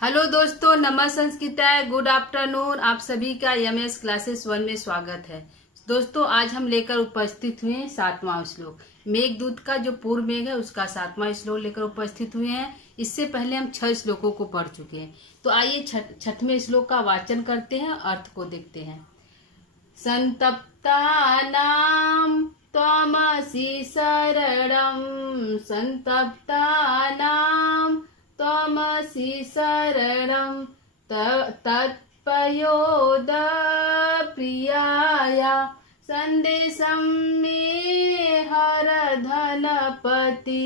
Hello दोस्तों, नमः संस्कृताय, गुड आफ्टरनून। आप सभी का एमएस क्लासेस 1 में स्वागत है। दोस्तों, आज हम लेकर उपस्थित हुए हैं 7वां श्लोक। मेघदूत का जो पूर्व मेघ है उसका 7वां श्लोक लेकर उपस्थित हुए हैं। इससे पहले हम 6 श्लोकों को पढ़ चुके हैं। तो आइए 6वें श्लोक का वाचन करते हैं, अर्थ को देखते हैं। संतप्तानां त्वमसि शरणं, संतप्तानां त्वमसि शरणं, तत्पयोदप्रियाया संदेशं मे हर धनपति,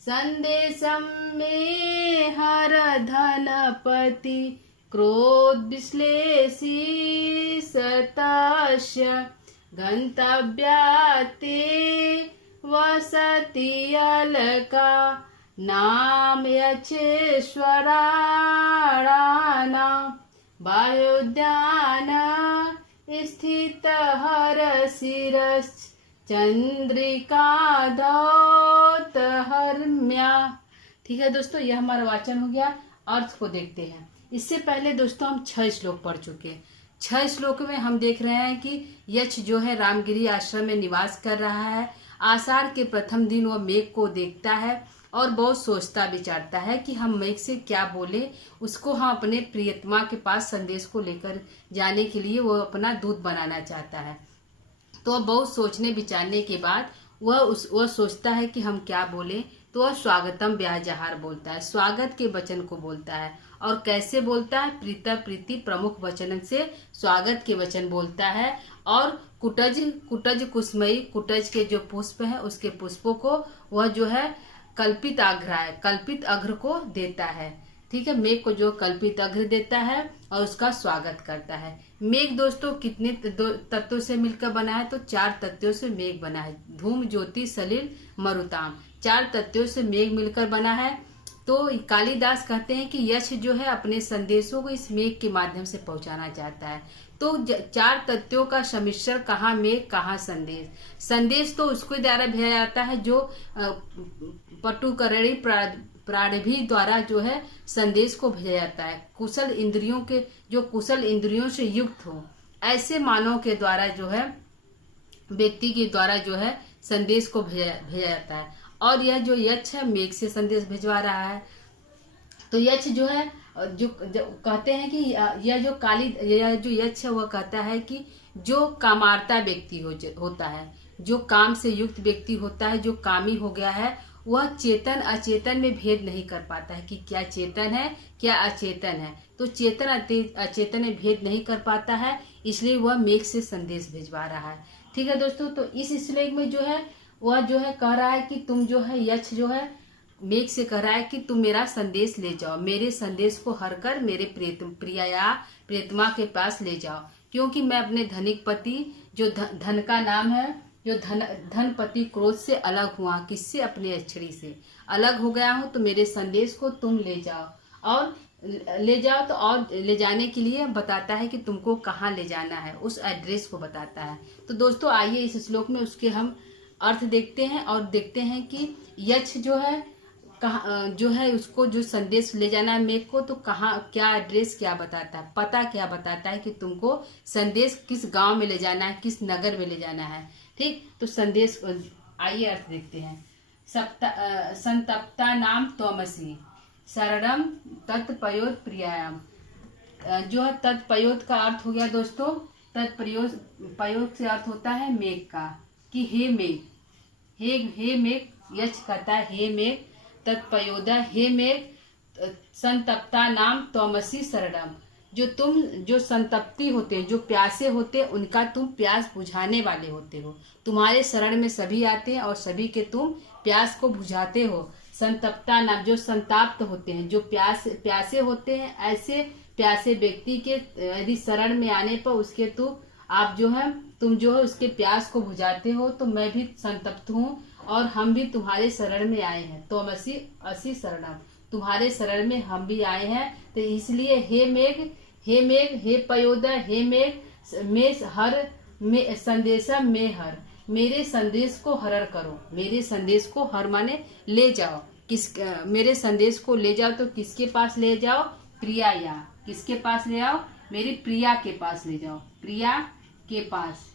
संदेशं मे हर धनपति। क्रोधविश्लेषी सतस्य गन्तव्याते वसति अलका, नाम यक्षेश्वराणां वायुद्यान स्थित हर शिरश्चन्द्रिका दौतहर्म्या। ठीक है दोस्तों, यह हमारा वाचन हो गया। अर्थ को देखते हैं। इससे पहले दोस्तों हम 6 श्लोक पढ़ चुके हैं। 6 श्लोक में हम देख रहे हैं कि यक्ष जो है रामगिरी आश्रम में निवास कर रहा है। आषाढ़ के प्रथम दिन वह मेघ को देखता है और बहुत सोचता विचारता है कि हम मेघ से क्या बोले। उसको हम अपने प्रियतमा के पास संदेश को लेकर जाने के लिए वह अपना दूत बनाना चाहता है। तो बहुत सोचने विचारने के बाद वह सोचता है कि हम क्या बोले। तो वह स्वागतम व्याजहार बोलता है, स्वागत के वचन को बोलता है। और कैसे बोलता है? प्रीता प्रीति प्रमुख वचन से स्वागत के वचन बोलता है। और कुटज कुसमयी, कुटज के जो पुष्प है उसके पुष्पों को वह जो है कल्पित अघ्र को देता है। ठीक है, मेघ को जो कल्पित अघ्र देता है और उसका स्वागत करता है। मेघ दोस्तों कितने तत्वों से मिलकर बना है? तो 4 तत्वों से मेघ बना है। धूम, ज्योति, सलिल, मरुताम, 4 तत्वों से मेघ मिलकर बना है। तो कालिदास कहते हैं कि यक्ष जो है अपने संदेशों को इस मेघ के माध्यम से पहुंचाना चाहता है। तो 4 तत्वों का सम्मिश्रण, कहाँ मेघ कहाँ संदेश। संदेश तो उसके द्वारा भेजा जाता है जो पटुकरणी प्राणभी द्वारा जो है संदेश को भेजा जाता है। कुशल इंद्रियों से युक्त हो ऐसे मानव के द्वारा जो है, व्यक्ति के द्वारा जो है संदेश को भेजा जाता है। और यह जो यक्ष है मेघ से संदेश भिजवा रहा है। तो यक्ष जो है जो कहते हैं कि यह जो यक्ष है वह कहता है कि जो कामार्ता व्यक्ति होता है, जो काम से युक्त व्यक्ति होता है, जो कामी हो गया है, वह चेतन अचेतन में भेद नहीं कर पाता है कि क्या चेतन है क्या अचेतन है। तो चेतन अचेतन में भेद नहीं कर पाता है, इसलिए वह मेघ से संदेश भिजवा रहा है। ठीक है दोस्तों, तो इस श्लोक में जो है वह जो है कह रहा है कि तुम जो है यक्ष जो है मेघ से कह रहा है कि तुम मेरा संदेश ले जाओ, मेरे संदेश को हर कर मेरे प्रियतमा के पास ले जाओ। क्योंकि मैं अपने धनिक पति जो धन का नाम है, जो धनपति क्रोध से अलग हुआ, किससे? अपने अक्षरी से अलग हो गया हूँ। तो मेरे संदेश को तुम ले जाओ। और ले जाओ तो और ले जाने के लिए बताता है कि तुमको कहाँ ले जाना है, उस एड्रेस को बताता है। तो दोस्तों आइए इस श्लोक में उसके हम अर्थ देखते हैं और देखते हैं कि यक्ष जो है जो है उसको जो संदेश ले जाना है मेघ को, तो कहाँ क्या एड्रेस क्या बताता है, पता क्या बताता है कि तुमको संदेश किस गांव में ले जाना है, किस नगर में ले जाना है। ठीक, तो संदेश आइए अर्थ देखते हैं। संतप्ता नाम त्वमसि शरणम तत्पयोद प्रियायाम। जो है तत्पयोद का अर्थ हो गया दोस्तों, तत्पयोग से अर्थ होता है मेघ का, कि हे मेघ, हे मेघ, यक्ष कहता है हे मेघ, तत्पयोदा हे मेघ, संतप्ता नाम त्वमसि शरणम। जो संतप्ति होते हैं, जो प्यासे होते हैं, उनका तुम प्यास बुझाने वाले होते हो। तुम्हारे शरण में सभी आते हैं और सभी के तुम प्यास को बुझाते हो। संतप्ता नाम, जो संताप्त होते हैं, जो प्यासे होते हैं, ऐसे प्यासे व्यक्ति के यदि शरण में आने पर उसके तुम जो है उसके प्यास को बुझाते हो। तो मैं भी संतप्त हूँ और हम भी तुम्हारे शरण में आए हैं। तो असी शरणम, तुम्हारे शरण में हम भी आए हैं। तो इसलिए हे मेघ, हे पयोदय, हे मेघ, संदेशम में हर, मेरे संदेश को हरण करो। मेरे संदेश को हर माने ले जाओ। मेरे संदेश को ले जाओ तो किसके पास ले जाओ? प्रिया या, किसके पास ले आओ, मेरी प्रिया के पास ले जाओ, प्रिया के पास,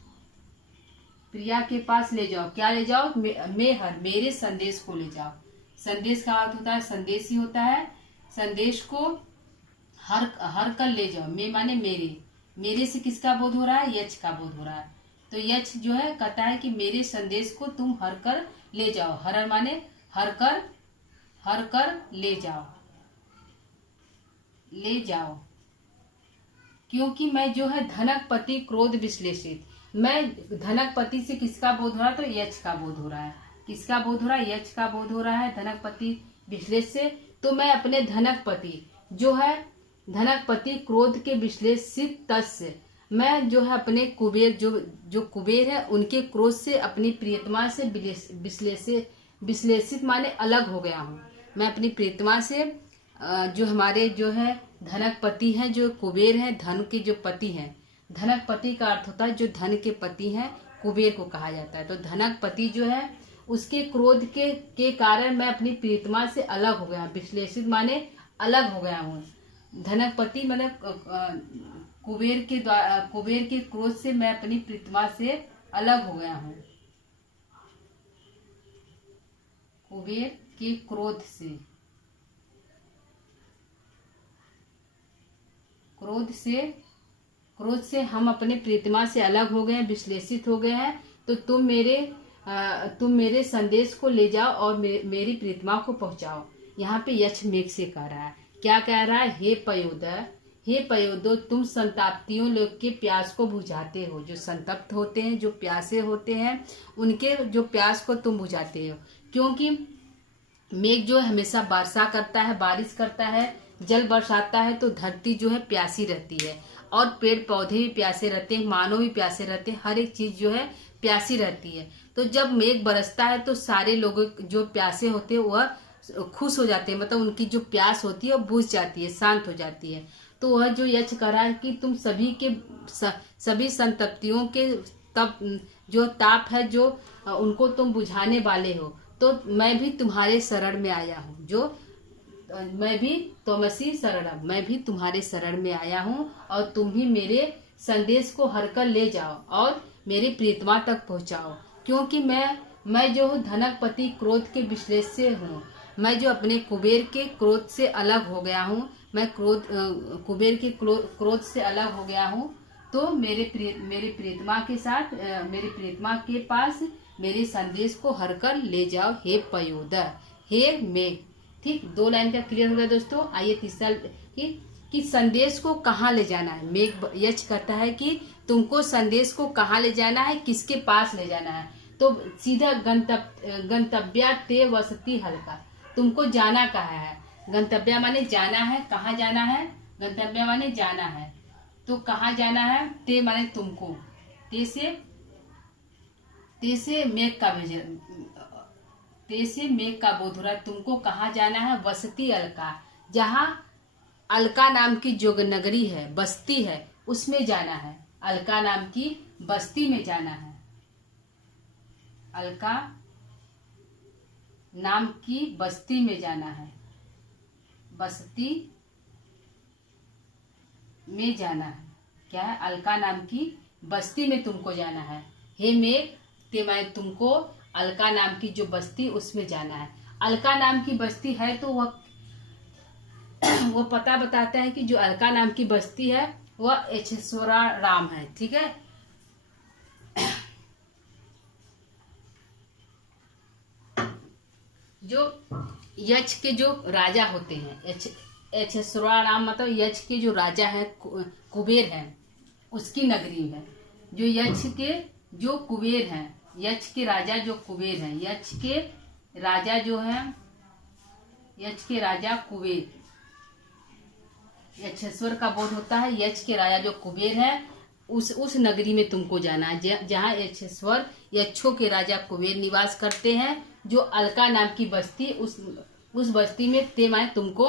प्रिया के पास ले जाओ। क्या ले जाओ, मेहर, मेरे संदेश को ले जाओ। संदेश का अर्थ होता है संदेश ही होता है, संदेश को हर कर ले जाओ। मैं माने मेरे, मेरे से किसका बोध हो रहा है, यच का बोध हो रहा है। तो यच जो है कहता है कि मेरे संदेश को तुम हर कर ले जाओ। हर माने हर कर ले जाओ, ले जाओ। क्योंकि मैं जो है धनकपति क्रोध विश्लेषित, मैं धनकपति से किसका बोध हो रहा है, तो यच का बोध हो रहा है। किसका बोध हो रहा है, यच का बोध हो रहा है धनकपति विश्लेष से। तो मैं अपने धनकपति जो है, धनकपति क्रोध के विश्लेषित तस्य, मैं जो है अपने कुबेर जो कुबेर है उनके क्रोध से अपनी प्रियतमा से विश्लेषित माने अलग हो गया हूँ। मैं अपनी प्रियतमा से जो हमारे जो है धनकपति हैं, जो कुबेर हैं, धन के जो पति हैं। धनकपति का अर्थ होता है जो धन के पति हैं, कुबेर को कहा जाता है। तो धनकपति जो है उसके क्रोध के कारण मैं अपनी प्रियतमा से अलग हो गया। विश्लेषित माने अलग हो गया हूँ। धनकपति मतलब कुबेर के क्रोध से मैं अपनी प्रियतमा से अलग हो गया हूँ। कुबेर के क्रोध से हम अपने प्रियतमा से अलग हो गए हैं, विश्लेषित हो गए हैं। तो तुम मेरे संदेश को ले जाओ और मेरी प्रियतमा को पहुंचाओ। यहाँ पे यक्ष मेघ से कह रहा है, क्या कह रहा है, हे पयोदो, तुम संताप्तियों लोग के प्यास को बुझाते हो। जो संतप्त होते हैं, जो प्यासे होते हैं, उनके जो प्यास को तुम बुझाते हो। क्योंकि मेघ जो हमेशा वर्षा करता है, बारिश करता है, जल बरसाता है, तो धरती जो है प्यासी रहती है और पेड़ पौधे भी प्यासे रहते हैं, मानव भी प्यासे रहते हैं, हर एक चीज जो है प्यासी रहती है। तो जब मेघ बरसता है तो सारे लोग जो प्यासे होते हैं वह खुश हो जाते हैं, मतलब उनकी जो प्यास होती है वो बुझ जाती है, शांत हो जाती है। तो वह जो यक्ष कर रहा है कि तुम सभी संतप्तियों के जो ताप है, जो उनको तुम बुझाने वाले हो। तो मैं भी तुम्हारे शरण में आया हूँ, मैं भी तमसी शरणम, मैं भी तुम्हारे शरण में आया हूँ और तुम ही मेरे संदेश को हर कर ले जाओ और मेरी प्रियतमा तक पहुँचाओ। क्योंकि मैं जो हूँ धनकपति क्रोध के विश्लेष से हूँ, मैं जो अपने कुबेर के क्रोध से अलग हो गया हूँ, मैं कुबेर के क्रोध से अलग हो गया हूँ। तो मेरे प्रियतमा के साथ, मेरी प्रियतमा के पास मेरे संदेश को हर कर ले जाओ, हे पयोद, हे मेघ। ठीक, 2 लाइन का क्लियर हो गया दोस्तों। आइए तीसरा कि संदेश को कहाँ ले जाना है। मेघ यक्ष कहता है कि तुमको संदेश को कहाँ ले जाना है, किसके पास ले जाना है। तो सीधा गंतव्या ते वसती हल्का, तुमको जाना कहाँ है। गंतव्य माने जाना है, कहाँ जाना है, गंतव्य माने जाना है, तो कहाँ जाना है। ते माने तुमको, ते से मेघ का बोध हो रहा है। तुमको कहाँ जाना है, वसती अलका, जहाँ अलका नाम की जो नगरी है, बस्ती है, उसमें जाना है। अलका नाम की बस्ती में जाना है, अलका नाम की बस्ती में जाना है, बस्ती में जाना है। क्या है, अलका नाम की बस्ती में तुमको जाना है। हे मेघ, ते माने तुमको अलका नाम की जो बस्ती, उसमें जाना है। अलका नाम की बस्ती है तो वो पता बताता है कि जो अलका नाम की बस्ती है वह यक्षेश्वरा राम है। ठीक है, जो यक्ष के जो राजा होते हैं, यक्षेश्वरा राम मतलब यक्ष के जो राजा है, कुबेर है, उसकी नगरी है। जो यक्ष के जो कुबेर हैं, यक्ष के राजा जो कुबेर हैं, यक्ष के राजा जो है, यक्ष के राजा कुबेर, यक्षेश्वर का बोध होता है। यक्ष के राजा जो कुबेर है, उस नगरी में तुमको जाना है, जहाँ यक्षेश्वर, यक्षों के राजा कुबेर निवास करते हैं। जो अलका नाम की बस्ती, उस बस्ती में ते माने तुमको,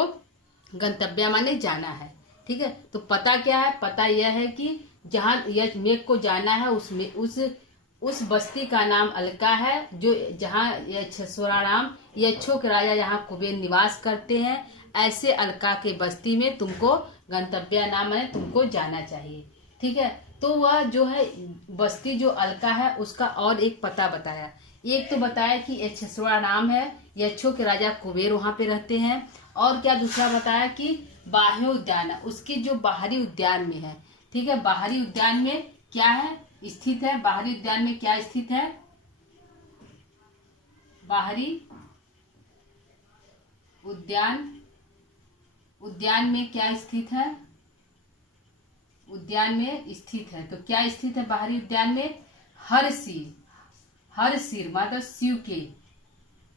गंतव्य माने जाना है। ठीक है, तो पता क्या है, पता यह है कि जहाँ मेघ को जाना है, उसमें उस बस्ती का नाम अलका है, जो जहाँ यक्षेश्वराराम, यक्षों के राजा जहाँ कुबेर निवास करते हैं। ऐसे अलका के बस्ती में तुमको गंतव्य नाम है तुमको जाना चाहिए। ठीक है, तो वह जो है बस्ती जो अलका है उसका और एक पता बताया। एक तो बताया कि यक्षस्वरा नाम है, यक्षों के राजा कुबेर वहां पे रहते हैं। और क्या दूसरा बताया कि बाह्य उद्यान है, उसके जो बाहरी उद्यान में है। ठीक है, बाहरी उद्यान में क्या है स्थित है, बाहरी उद्यान में क्या स्थित है, बाहरी उद्यान में क्या स्थित है, उद्यान में स्थित है। तो क्या स्थित है बाहरी उद्यान में, हर सिर मतलब शिव के,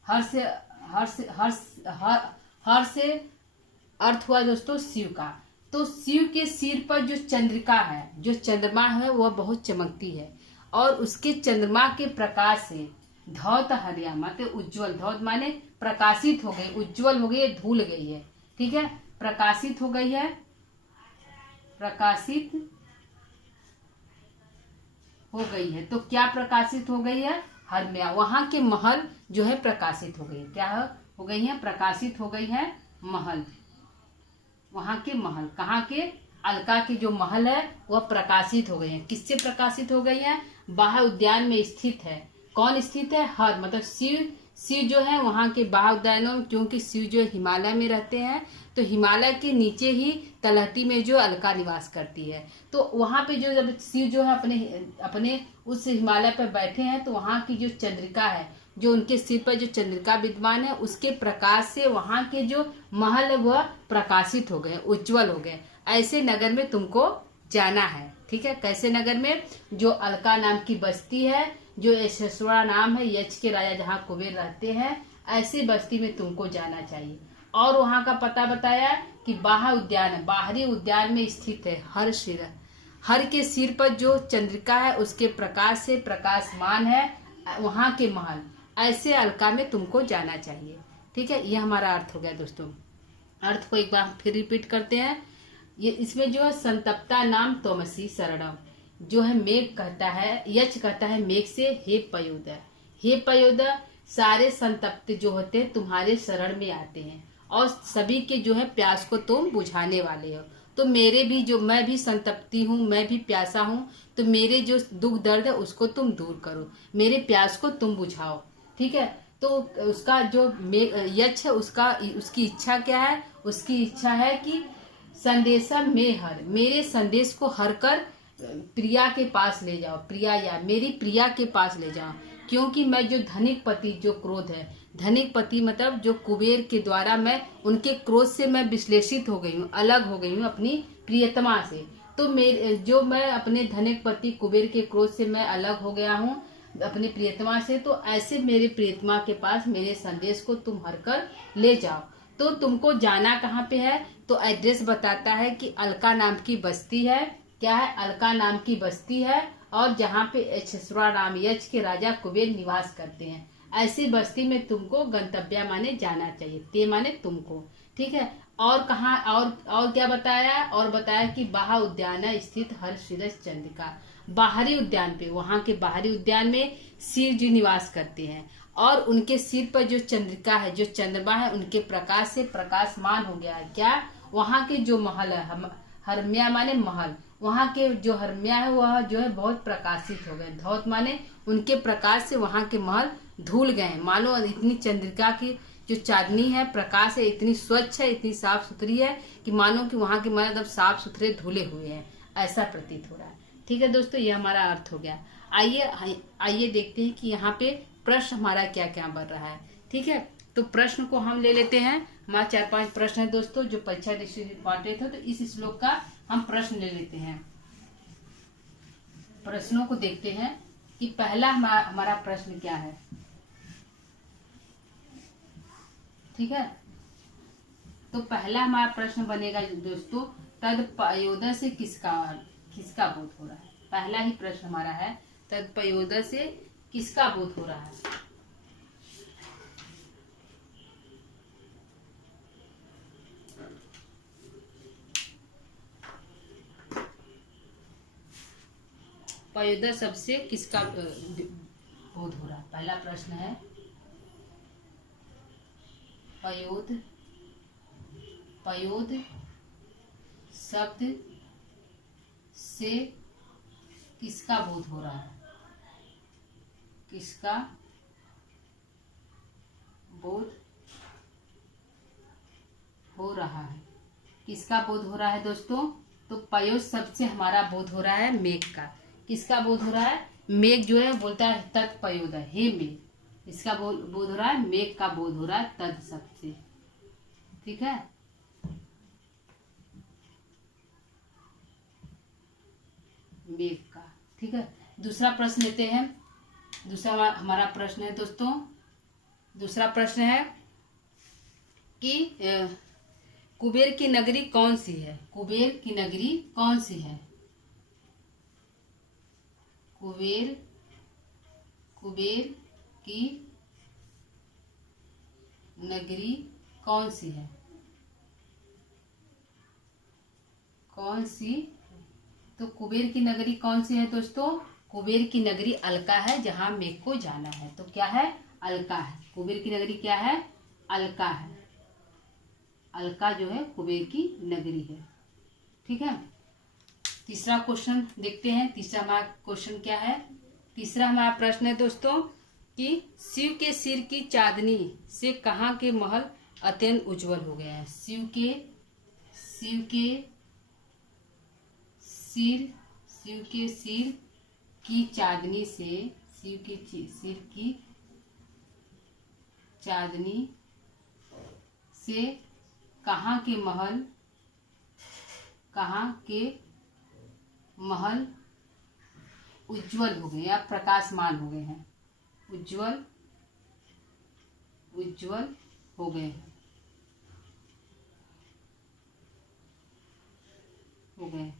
हर से अर्थ हुआ दोस्तों शिव का। तो शिव के सिर पर जो चंद्रिका है, जो चंद्रमा है, वह बहुत चमकती है और उसके चंद्रमा के प्रकाश से धौत हरिया मतलब उज्जवल, धौत माने प्रकाशित हो गई, उज्जवल हो गई, धूल गई है। ठीक है, प्रकाशित हो गई है, प्रकाशित हो गई है। तो क्या प्रकाशित हो गई है, हरम्या, वहां के महल जो है प्रकाशित हो गई है। क्या हो गई है, प्रकाशित हो गई है महल, वहां के महल, कहाँ के, अलका के जो महल है वह प्रकाशित हो गए हैं। किससे प्रकाशित हो गई है, बाह्य उद्यान में स्थित है। कौन स्थित है, हर मतलब शिव जो है वहां के बाह्य उद्यानों में, क्योंकि शिव जो हिमालय में रहते हैं तो हिमालय के नीचे ही तलहटी में जो अलका निवास करती है। तो वहां पे जो जब शिव जो है अपने उस हिमालय पर बैठे हैं तो वहां की जो चंद्रिका है, जो उनके सिर पर जो चंद्रिका विद्यमान है, उसके प्रकाश से वहां के जो महल है वह प्रकाशित हो गए, उज्जवल हो गए। ऐसे नगर में तुमको जाना है। ठीक है, कैसे नगर में, जो अलका नाम की बस्ती है, जो यक्षस्वरा नाम है, यक्ष के राजा जहाँ कुबेर रहते हैं, ऐसे बस्ती में तुमको जाना चाहिए। और वहां का पता बताया कि बाह्य उद्यान है, बाहरी उद्यान में स्थित है हर के सिर पर जो चंद्रिका है उसके प्रकाश से प्रकाशमान है वहां के महल, ऐसे अलका में तुमको जाना चाहिए। ठीक है, ये हमारा अर्थ हो गया दोस्तों। अर्थ को एक बार फिर रिपीट करते हैं। ये इसमें जो है संतप्ता नाम तोमसी शरणम, जो है मेघ कहता है, यक्ष कहता है मेघ से, हे पयोद, सारे संतप्त जो होते हैं तुम्हारे शरण में आते हैं और सभी के जो है प्यास को तुम बुझाने वाले हो। तो मेरे भी जो, मैं भी संतप्ति हूँ, मैं भी प्यासा हूँ, तो मेरे जो दुख दर्द है उसको तुम दूर करो, मेरे प्यास को तुम बुझाओ। ठीक है, तो उसका जो यक्ष है उसकी इच्छा क्या है, उसकी इच्छा है कि संदेशा में हर, मेरे संदेश को हर कर प्रिया के पास ले जाओ, प्रिया या मेरी प्रिया के पास ले जाओ। क्योंकि मैं जो धनिक पति, जो क्रोध है, धनिक पति मतलब जो कुबेर के द्वारा मैं उनके क्रोध से मैं विश्लेषित हो गई हूँ, अलग हो गई हूँ अपनी प्रियतमा से। तो मैं अपने धनिक पति कुबेर के क्रोध से मैं अलग हो गया हूँ अपनी प्रियतमा से। तो ऐसे मेरे प्रियतमा के पास मेरे संदेश को तुम हर कर ले जाओ। तो तुमको जाना कहाँ पे है, तो एड्रेस बताता है कि अलका नाम की बस्ती है। क्या है, अलका नाम की बस्ती है, और जहाँ पे यक्षस्वरा नाम यक्ष के राजा कुबेर निवास करते हैं, ऐसी बस्ती में तुमको गंतव्य माने जाना चाहिए, ते माने तुमको। ठीक है, और कहाँ, और क्या बताया, और बताया कि बाह्य उद्यान स्थित हर शिरस चंद्रिका, बाहरी उद्यान पे, वहां के बाहरी उद्यान में शिव जी निवास करते हैं और उनके सिर पर जो चंद्रिका है, जो चंद्रमा है, उनके प्रकाश से प्रकाशमान हो गया है। क्या, वहां के जो महल है, हरम्या माने महल, वहां के जो हरम्या है वह जो है बहुत प्रकाशित हो गए, धौत माने उनके प्रकाश से वहां के महल धुल गए। मानो इतनी चंद्रिका की जो चांदनी है, प्रकाश है, इतनी स्वच्छ है, इतनी साफ सुथरी है कि मानो कि वहां के महल एकदम साफ सुथरे धुले हुए हैं, ऐसा प्रतीत हो रहा है। ठीक है दोस्तों, ये हमारा अर्थ हो गया। आइए देखते हैं कि यहाँ पे प्रश्न हमारा क्या क्या बन रहा है। ठीक है, तो प्रश्न को हम ले लेते हैं। हमारे 4-5 प्रश्न है दोस्तों जो परीक्षा दृष्टि से इंपॉर्टेंट है, तो इस श्लोक का हम प्रश्न ले लेते हैं। प्रश्नों को देखते हैं कि पहला हमारा प्रश्न क्या है। ठीक है, तो पहला हमारा प्रश्न बनेगा दोस्तों, तदपयोदय से किसका बोध हो रहा है। पहला ही प्रश्न हमारा है, तदपयोदय से किसका बोध हो रहा है। पयोदय शब्द से किसका बोध हो रहा है, पहला प्रश्न है। पयोद पयोद शब्द से किसका बोध हो रहा है? किसका बोध हो रहा है? किसका बोध हो रहा है दोस्तों? तो पयोद शब्द से हमारा बोध हो रहा है मेघ का। किसका बोध हो रहा है? मेघ जो है बोलता है तत्पयोद, हे मेघ। इसका बोध हो रहा है, मेघ का बोध हो रहा है तद शब्द से। ठीक है, मेघ का। ठीक है, दूसरा प्रश्न लेते हैं। दूसरा हमारा प्रश्न है दोस्तों, दूसरा प्रश्न है कि कुबेर की नगरी कौन सी है? कुबेर की नगरी कौन सी है? कुबेर की नगरी कौन सी है? कौन सी? तो कुबेर की नगरी कौन सी है दोस्तों? कुबेर की नगरी अलका है, जहां मेघ को जाना है। तो क्या है? अलका है। कुबेर की नगरी क्या है? अलका है। अलका जो है कुबेर की नगरी है। ठीक है, तीसरा क्वेश्चन देखते हैं। तीसरा हमारा क्वेश्चन क्या है? तीसरा हमारा प्रश्न है दोस्तों कि शिव के सिर की चांदनी से कहाँ के महल अत्यंत उज्जवल हो गया है? शिव के सिर की चांदनी से, शिव के सिर की चांदनी से कहाँ के महल उज्जवल हो गए या प्रकाशमान हो गए हैं? उज्जवल हो गए हैं,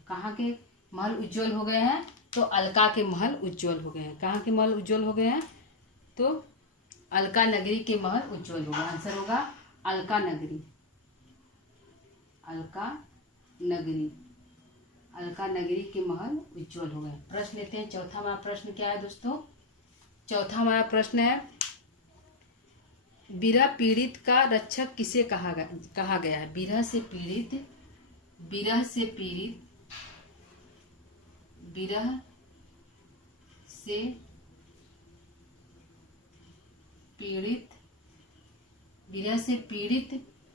कहाँ के महल उज्जवल हो गए हैं? तो अलका के महल उज्जवल हो गए हैं। कहाँ के महल उज्जवल हो गए हैं? तो अलका नगरी के महल उज्जवल हो गए। आंसर होगा अलका नगरी। अलका नगरी के महल उज्जवल हो गए। प्रश्न लेते हैं। चौथा हमारा प्रश्न क्या है दोस्तों? चौथा हमारा प्रश्न है, विरह पीड़ित का रक्षक किसे कहा गया है? विरह से पीड़ित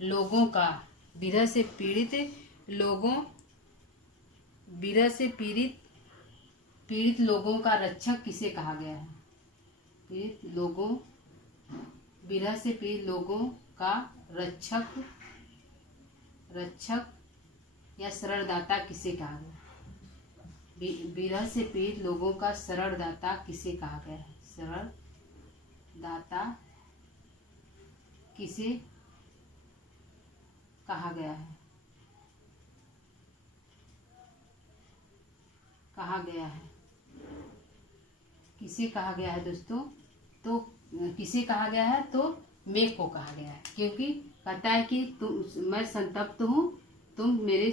लोगों का रक्षक किसे कहा गया है? विरह से पीड़ित लोगों का रक्षक या शरणदाता किसे कहा गया? विरह से पीड़ित लोगों का शरणदाता किसे कहा गया है? शरणदाता किसे कहा गया है? किसे कहा गया है दोस्तों? तो किसे कहा गया है? तो मेघ को कहा गया है, क्योंकि कहता है कि मैं संतप्त हूँ, तुम मेरे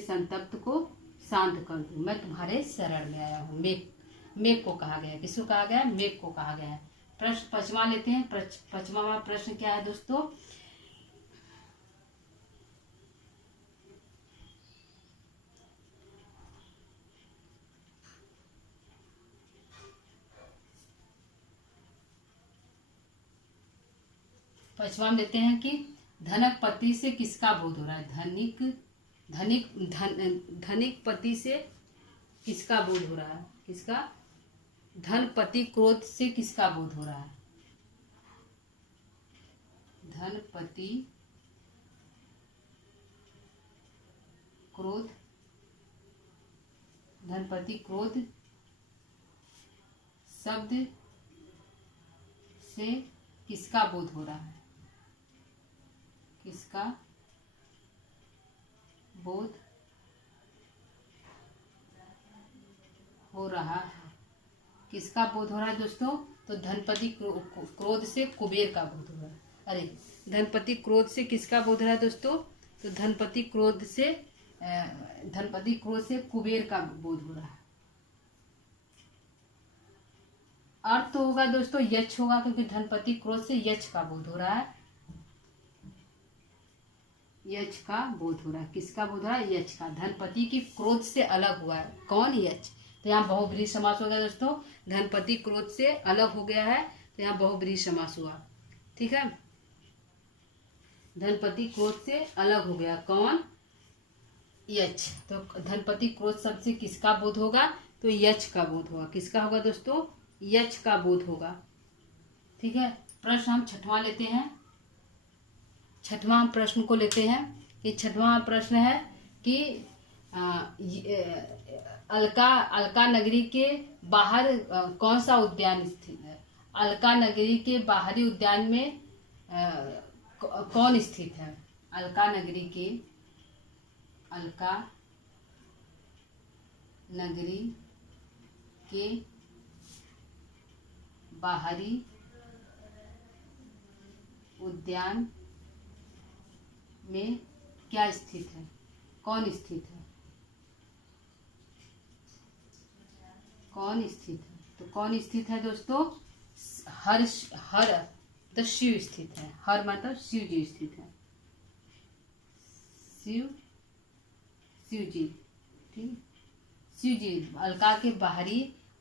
संतप्त को शांत कर दो, मैं तुम्हारे शरण में आया हूँ। मेघ को कहा गया है। किसको कहा गया है? मेघ को कहा गया है। प्रश्न पांचवा लेते हैं। पांचवा प्रश्न क्या है दोस्तों? पांचवा में देते हैं कि धनक पति से किसका बोध हो रहा है? धनिक पति से किसका बोध हो रहा है? किसका? धनपति क्रोध से किसका बोध हो रहा है? धनपति क्रोध शब्द से किसका बोध हो रहा है? किसका बोध हो रहा है? किसका बोध हो रहा है दोस्तों? तो धनपति क्रोध से कुबेर का बोध हो रहा है। अरे, धनपति क्रोध से किसका बोध हो रहा है दोस्तों? तो धनपति क्रोध से कुबेर का बोध हो रहा है। अर्थ तो होगा दोस्तों यक्ष होगा, क्योंकि धनपति क्रोध से यक्ष का बोध हो रहा है। यच का बोध हो रहा है। किसका बोध हो रहा है? यच का। धनपति की क्रोध से अलग हुआ है। कौन? यच। तो यहाँ बहुब्रीहि समास हो गया दोस्तों। धनपति क्रोध से अलग हो गया है, तो यहाँ बहुब्रीहि समास हुआ। ठीक है, धनपति क्रोध से अलग हो गया। कौन? यच। तो धनपति क्रोध शब्द से किसका बोध होगा? तो यच का बोध होगा। किसका होगा दोस्तों? यच का बोध होगा। ठीक है, प्रश्न हम छठवां लेते हैं। छठवां प्रश्न को लेते हैं कि छठवां प्रश्न है कि अलका नगरी के बाहर कौन सा उद्यान स्थित है? अलका नगरी के बाहरी उद्यान में कौन स्थित है? अलका नगरी के बाहरी उद्यान में क्या स्थित है? कौन स्थित है? कौन स्थित है? तो कौन स्थित है दोस्तों? हर तो शिव स्थित है। हर मतलब शिव जी स्थित है। शिव जी। ठीक, शिव जी।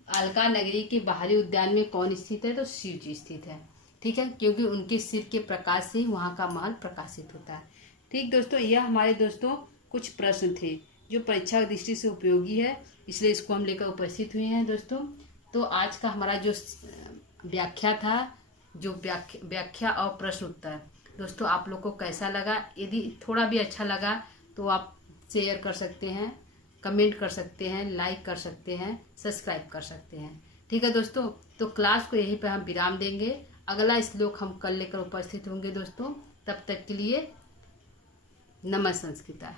अलका नगरी के बाहरी उद्यान में कौन स्थित है? तो शिव जी स्थित है। ठीक है, क्योंकि उनके सिर के प्रकाश से वहां का महल प्रकाशित होता है। ठीक दोस्तों, यह हमारे दोस्तों कुछ प्रश्न थे जो परीक्षा दृष्टि से उपयोगी है, इसलिए इसको हम लेकर उपस्थित हुए हैं दोस्तों। तो आज का हमारा जो व्याख्या था, जो व्याख्या और प्रश्न उत्तर, दोस्तों आप लोग को कैसा लगा? यदि थोड़ा भी अच्छा लगा तो आप शेयर कर सकते हैं, कमेंट कर सकते हैं, लाइक कर सकते हैं, सब्सक्राइब कर सकते हैं। ठीक है दोस्तों, तो क्लास को यहीं पर हम विराम देंगे। अगला श्लोक हम कल लेकर उपस्थित होंगे दोस्तों। तब तक के लिए नमः संस्कृता।